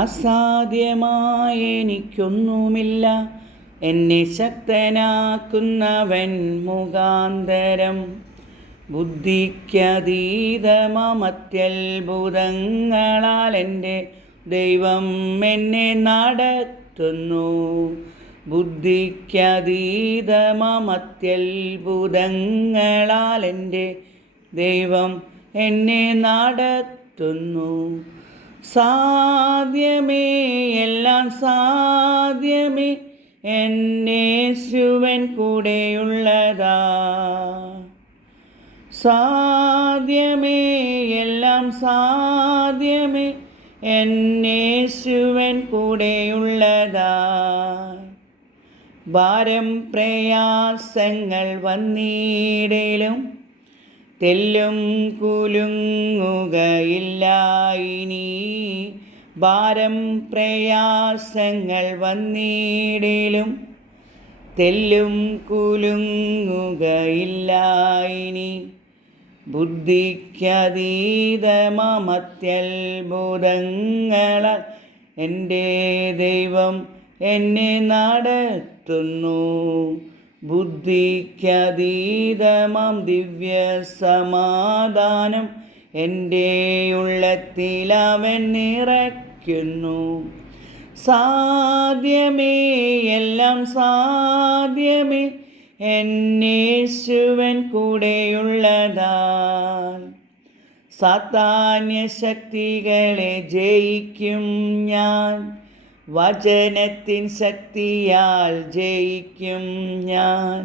അസാധ്യമായ എനിക്കൊന്നുമില്ല, എന്നെ ശക്തനാക്കുന്നവൻ മുഖാന്തരം. ബുദ്ധിക്കതീതമത്യത്ഭുതങ്ങളാൽ എൻ്റെ ദൈവം എന്നെ നടത്തുന്നു. ബുദ്ധിക്കതീതമത്യത്ഭുതങ്ങളാൽ എൻ്റെ ദൈവം എന്നെ നടത്തുന്നു. സാധ്യമേ, എല്ലാം സാധ്യമേ, എന്നേശുവൻ കൂടെയുള്ളതാ. സാധ്യമേ, എല്ലാം സാധ്യമേ, എന്നേശുവൻ കൂടെയുള്ളതാ. ഭാരം പ്രയാസങ്ങൾ വന്നിടലും തെല്ലും കുലുങ്ങുകയില്ല ഇനി. ഭാരം പ്രയാസങ്ങൾ വന്നിടലും തെല്ലും കുലുങ്ങുകയില്ല ഇനി. ബുദ്ധിക്കതീതമത്യത്ഭുതങ്ങളാൽ എൻ്റെ ദൈവം എന്നെ നടത്തുന്നു. ബുദ്ധിക്കതീതമാം ദിവ്യസമാധാനം എൻ്റെ ഉള്ളത്തിൽ അവൻ നിറയ്ക്കുന്നു. സാധ്യമേ, എല്ലാം സാധ്യമേ, എന്നേശുവൻ കൂടെയുള്ളതാൽ. സാത്താന്യ ശക്തികളെ ജയിക്കും ഞാൻ, വചനത്തിൻ ശക്തിയാൽ ജയിക്കും ഞാൻ.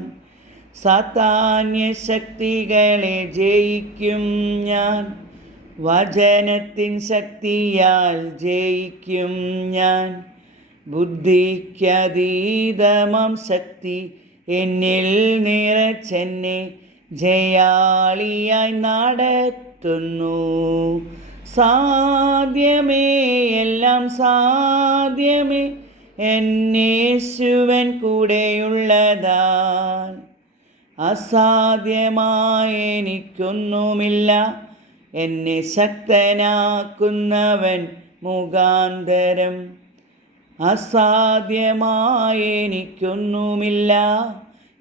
സാത്താന്യ ശക്തികളെ ജയിക്കും ഞാൻ, വചനത്തിൻ ശക്തിയാൽ ജയിക്കും ഞാൻ. ബുദ്ധിക്കതീതമാം ശക്തി എന്നിൽ നിറച്ചെന്നെ ജയാളിയായി നടത്തുന്നു. സാധ്യമേ, എല്ലാം സാധ്യമേ, എന്നേശുവൻ കൂടെയുള്ളതാൽ. അസാധ്യമായ എനിക്കൊന്നുമില്ല, എന്നെ ശക്തനാക്കുന്നവൻ മുഖാന്തരം. അസാധ്യമായ എനിക്കൊന്നുമില്ല,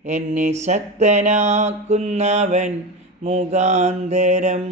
എന്നെ ശക്തനാക്കുന്നവൻ മുഖാന്തരം.